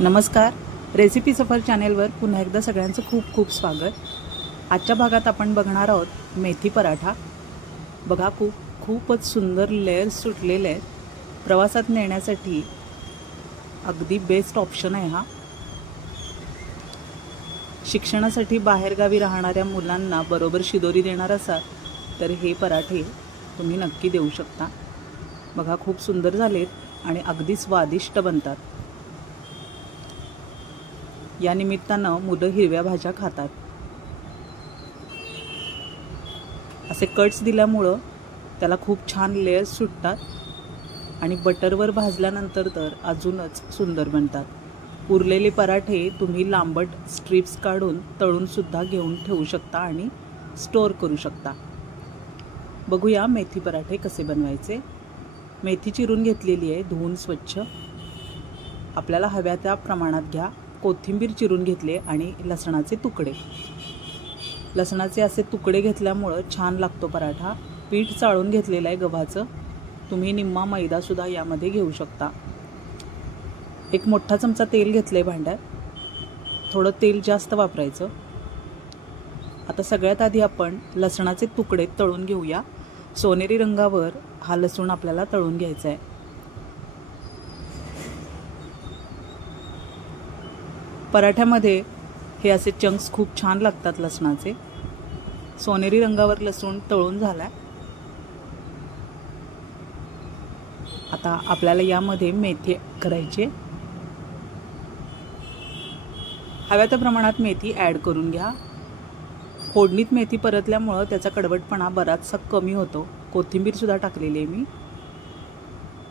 नमस्कार, रेसिपी सफर चॅनेलवर पुन्हा एकदा सगळ्यांचं खूप खूप स्वागत। आजच्या भागात आपण बघणार आहोत मेथी पराठा। बघा खूपच सुंदर लेयर्स सुटलेले आहेत। प्रवासात नेण्यासाठी अगदी बेस्ट ऑप्शन आहे हा। शिक्षणासाठी बाहेरगावी राहणाऱ्या मुलांना बरोबर शिदोरी देणार असाल तर हे पराठे तुम्ही नक्की देऊ शकता। बघा खूप सुंदर झालेत आणि अगदी स्वादिष्ट बनतात। या निमित्तानं मुलं हिरव्या भाज्या खातात। असे कट्स दिल्यामुळं त्याला खूप छान लेयर्स सुटतात आणि बटरवर भाजल्यानंतर तर अजूनच सुंदर बनतात। उरलेले पराठे तुम्ही लांबट स्ट्रिप्स काढून तळून सुद्धा घेऊन ठेवू शकता आणि स्टोर करू शकता। बघूया मेथी पराठे कसे बनवायचे। मेथी चिरून घेतलेली आहे, धुवून स्वच्छ। आपल्याला हव्या त्या प्रमाणात घ्या। कोथिंबीर चिरून घेतले आणि लसणाचे तुकडे। लसणाचे असे तुकडे घेतल्यामुळे छान लागतो पराठा। पीठ चाळून घेतलेलं आहे गव्हाचं। तुम्ही निम्मा मैदा सुद्धा यामध्ये घेऊ शकता। एक मोठा चमचा तेल घेतलंय भांड्यात। थोडं तेल जास्त वापरायचं। आता सगळ्यात आधी आपण लसणाचे तुकडे तळून घेऊया। सोनेरी रंगावर हा लसूण आपल्याला तळून घ्यायचा आहे। पराठ्यामध्ये हे असे चंक्स खूप छान लागतात लसणाचे। सोनेरी रंगावर लसूण तळून झालाय। आता आपल्याला यामध्ये मेथी करायची। हव्या त्या प्रमाणात मेथी ॲड करून घ्या। फोडणीत मेथी परतल्यामुळे त्याचा कडवटपणा बराचसा कमी होतो। कोथिंबीर सुद्धा टाकलेली आहे मी।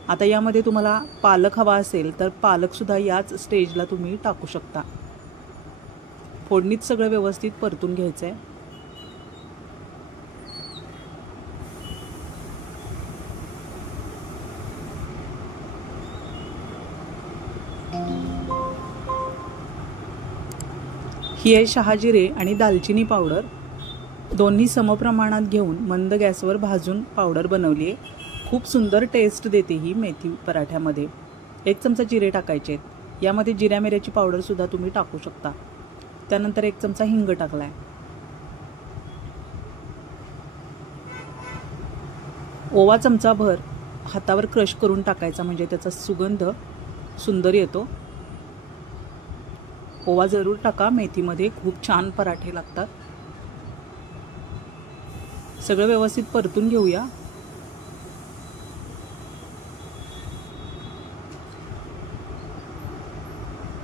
आता यामध्ये तुम्हाला पालक हवा असेल तर पालक सुद्धा याच स्टेजला तुम्ही टाकू शकता। फोडणीत सगळं व्यवस्थित परतून घ्यायचं आहे। ही आहे शहाजिरे आणि दालचिनी पावडर। दोन्ही समप्रमाणात घेऊन मंद गॅसवर भाजून पावडर बनवली आहे। खूप सुंदर टेस्ट देते ही मेथी पराठ्यामध्ये। एक चमचा जिरे टाकायचे आहेत। यामध्ये जिऱ्या मिऱ्याची पावडर सुद्धा तुम्ही टाकू शकता। त्यानंतर एक चमचा हिंग टाकलाय। ओवा चमचाभर हातावर क्रश करून टाकायचा, म्हणजे त्याचा सुगंध सुंदर येतो। ओवा जरूर टाका मेथीमध्ये, खूप छान पराठे लागतात। सगळं व्यवस्थित परतून घेऊया।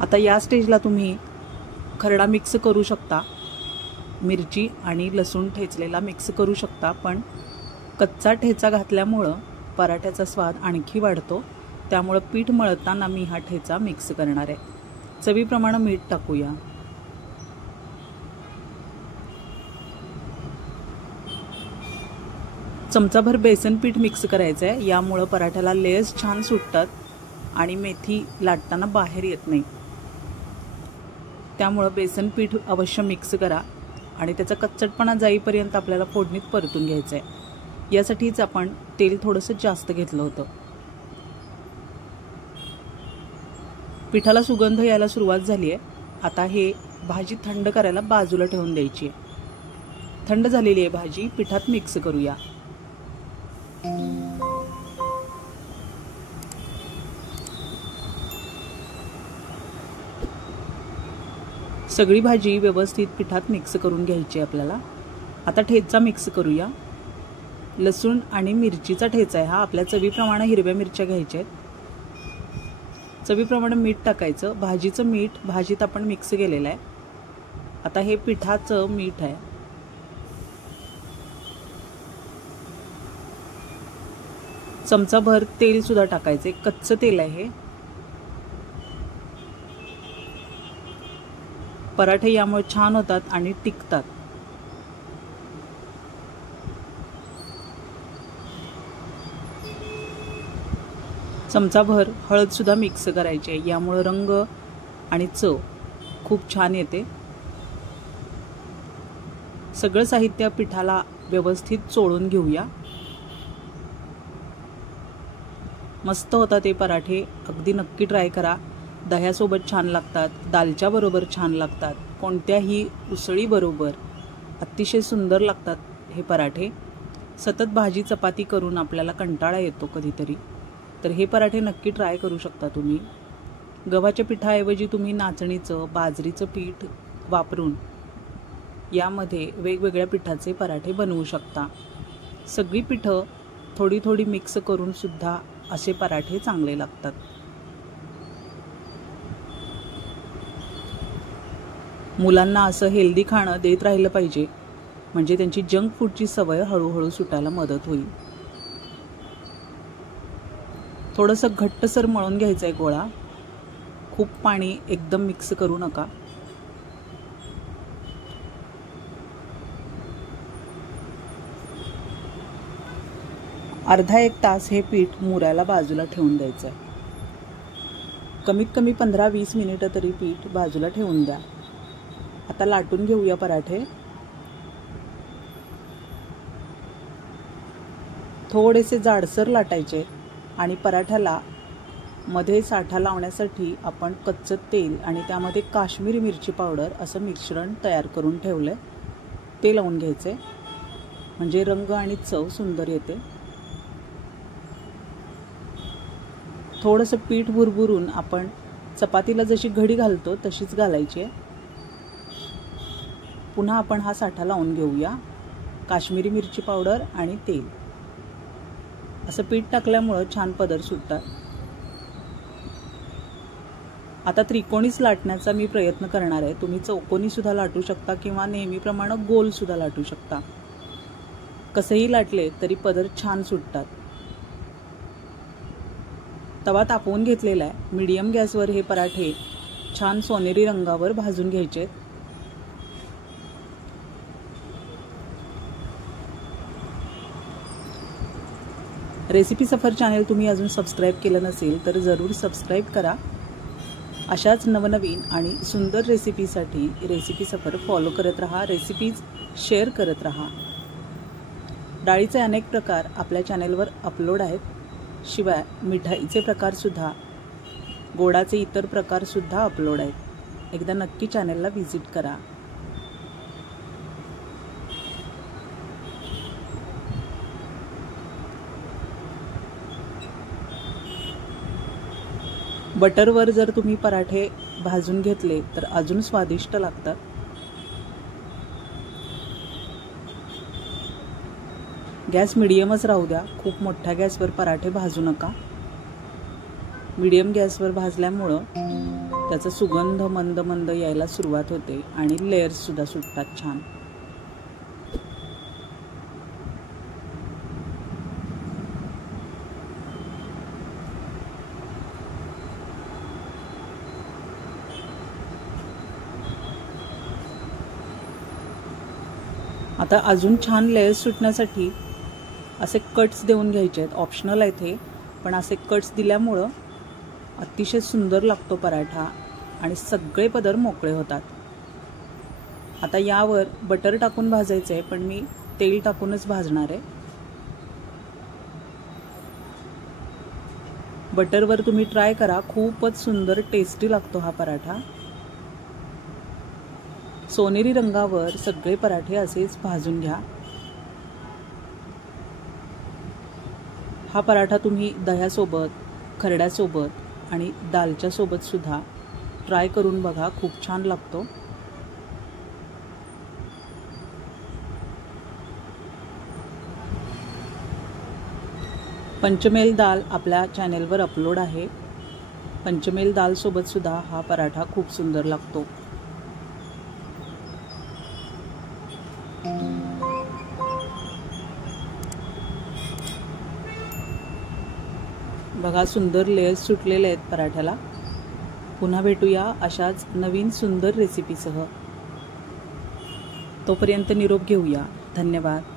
आता या स्टेजला तुम्ही खरडा मिक्स करू शकता। मिरची आणि लसूण ठेचलेला मिक्स करू शकता, पण कच्चा ठेचा घातल्यामुळं पराठ्याचा स्वाद आणखी वाढतो। त्यामुळं पीठ मळताना मी हा ठेचा मिक्स करणार आहे। चवीप्रमाणे मीठ टाकूया। चमचाभर बेसन पीठ मिक्स करायचं आहे। यामुळं पराठ्याला लेयर्स छान सुटतात आणि मेथी लाटताना बाहेर येत नाही। त्यामुळं बेसन पीठ अवश्य मिक्स करा आणि त्याचा कच्चटपणा जाईपर्यंत आपल्याला फोडणीत परतून घ्यायचं आहे। यासाठीच आपण तेल थोडंसं जास्त घेतलं होतं। पिठाला सुगंध यायला सुरुवात झाली आहे। आता हे भाजी थंड करायला बाजूला ठेवून द्यायची आहे। थंड झालेली आहे भाजी, पिठात मिक्स करूया। सगळी भाजी व्यवस्थित पिठात मिक्स करून घ्यायची आपल्याला। आता ठेचा मिक्स करूया। लसूण आणि मिरचीचा ठेचा आहे हा। आपल्या चवीप्रमाणे हिरव्या मिरच्या घ्यायच्या आहेत। चवीप्रमाणे मीठ टाकायचं। भाजीचं मीठ भाजीत आपण मिक्स केलेलं आहे। आता हे पिठाचं मीठ आहे। चमचाभर तेल सुद्धा टाकायचे। कच्चं तेल आहे हे। पराठे यामुळे छान होतात आणि टिकतात। चमचाभर हळद सुद्धा मिक्स करायची आहे। यामुळे रंग आणि चव खूप छान येते। सगळं साहित्य पिठाला व्यवस्थित चोळून घेऊया। मस्त होतात हे पराठे, अगदी नक्की ट्राय करा। दह्यासोबत छान लागतात, दालच्या बरोबर छान लागतात, कोणत्याही उसळीबरोबर अतिशय सुंदर लागतात हे पराठे. सतत भाजी चपाती करून आपल्याला कंटाळा येतो कधीतरी, तर हे पराठे नक्की ट्राय करू शकता तुम्ही. गव्हाच्या पिठाऐवजी तुम्ही नाचणीचं, बाजरीचं पीठ वापरून यामध्ये वेगवेगळ्या पिठाचे पराठे बनवू शकता. सगळी पिठं थोडी थोडी मिक्स करून सुद्धा असे पराठे चांगले लागतात. मुलांना असं हेल्दी खाणं देत राहिलं पाहिजे, म्हणजे त्यांची जंक फूडची सवय हळूहळू सुटायला मदत होईल. थोडंसं घट्टसर मळून घ्यायचं आहे गोळा. खूप पाणी एकदम मिक्स करू नका. अर्धा एक तास हे पीठ मुरायला बाजूला ठेवून द्यायचं आहे. कमीत कमी 15-20 मिनिटं तरी पीठ बाजूला ठेवून द्या. आता लाटून घेऊया पराठे. थोडेसे जाडसर लाटायचे आणि पराठ्याला मध्ये साठा लावण्यासाठी आपण कच्चं तेल आणि त्यामध्ये काश्मीरी मिरची पावडर असं मिश्रण तयार करून ठेवलंय. ते लावून घ्यायचे, म्हणजे रंग आणि चव सुंदर येते. थोडंसं पीठ भुरभुरून आपण चपातीला जशी घडी घालतो तशीच घालायची आहे. पुन्हा आपण हा साठा लावून घेऊया. काश्मीरी मिरची पावडर आणि तेल असं पीठ टाकल्यामुळं छान पदर सुटतात. आता त्रिकोणीच लाटण्याचा मी प्रयत्न करणार आहे. तुम्ही चौकोनी सुद्धा लाटू शकता किंवा नेहमीप्रमाणे गोल सुद्धा लाटू शकता. कसंही लाटले तरी पदर छान सुटतात. तवा तापवून घेतलेला आहे. मीडियम गॅसवर हे पराठे छान सोनेरी रंगावर भाजून घ्यायचे. रेसिपी सफर चॅनल तुम्ही अजून सबस्क्राईब केलं नसेल तर जरूर सबस्क्राईब करा. अशाच नवनवीन आणि सुंदर रेसिपीसाठी रेसिपी सफर फॉलो करत राहा. रेसिपीज शेअर करत राहा. डाळीचे अनेक प्रकार आपल्या चॅनलवर अपलोड आहेत. शिवाय मिठाईचे प्रकारसुद्धा, गोडाचे इतर प्रकारसुद्धा अपलोड आहेत. एकदा नक्की चॅनलला व्हिजिट करा. बटरवर जर तुम्ही पराठे भाजून घेतले तर अजून स्वादिष्ट लागतात. गॅस मिडियमच राहू द्या. खूप मोठ्या गॅसवर पराठे भाजू नका. मिडियम गॅसवर भाजल्यामुळं त्याचा सुगंध मंद मंद यायला सुरुवात होते आणि लेयर्स सुद्धा सुटतात छान. आता अजून छान लेयर्स सुटण्यासाठी असे कट्स देऊन घ्यायचे आहेत. ऑप्शनल आहेत हे, पण असे कट्स दिल्यामुळं अतिशय सुंदर लागतो पराठा आणि सगळे पदर मोकळे होतात. आता यावर बटर टाकून भाजायचं आहे, पण मी तेल टाकूनच भाजणार आहे. बटरवर तुम्ही ट्राय करा. खूपच सुंदर टेस्टी लागतो हा पराठा. सोनेरी रंगावर सगळे पराठे असेच भाजून घ्या. हा पराठा तुम्ही दह्यासोबत, खरड्यासोबत आणि दालच्या सोबत सुद्धा ट्राय करून बघा. खूप छान लागतो. पंचमेल दाल आपल्या चॅनेलवर अपलोड आहे. पंचमेल दाल सोबत सुद्धा हा पराठा खूप सुंदर लागतो. बघा, सुंदर लेयर्स सुटलेले आहेत पराठ्याला. पुन्हा भेटूया अशाच नवीन सुंदर रेसिपीसह. तोपर्यंत निरोप घेऊया. धन्यवाद.